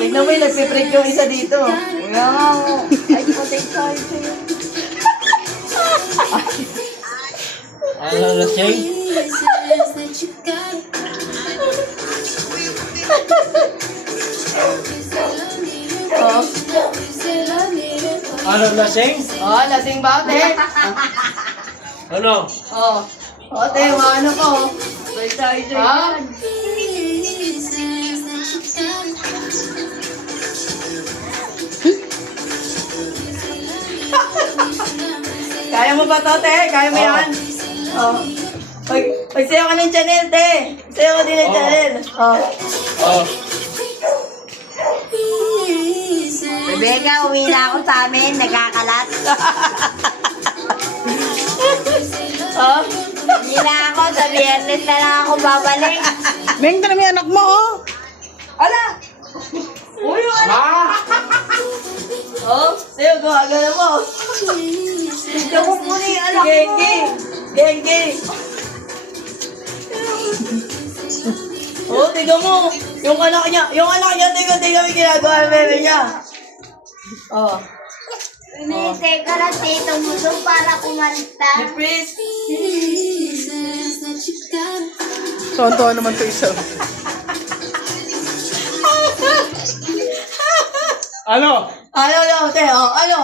Tignan mo yung nagpiprint yung isa dito. Kaya nga, oh. Ay, patay tayo sa'yo. Ano na siya? Oh. Ano lasing? Oh, lasing ba, te? Ano? Oh. Oh, te, ano ko? Ha? Kaya mo ba to, te? Kaya mo yan? Oh. Pagsayaw ka ng channel, te. Sayaw ka din ng channel. Oh. Oh. Rebecca, uwi na ako sa amin. Nagkakalat. Oh. Uwi na ako. Sa biyernes na lang ako babalik. Meng, tanong yung anak mo, oh. Ala! Uy, yung ano? Oh, sayo, gawagala mo. Tignan mo muna yung anak mo. Gengi! Gengi! Oh, tignan mo. Yung anak niya, tignan mo yung ginagawa ng bebe niya. Oh. Hinihintay ka lang tito mo doon para kumanta. Hey, Pris. Tonto naman to isa. Ano? Ano, te? Oh, ano?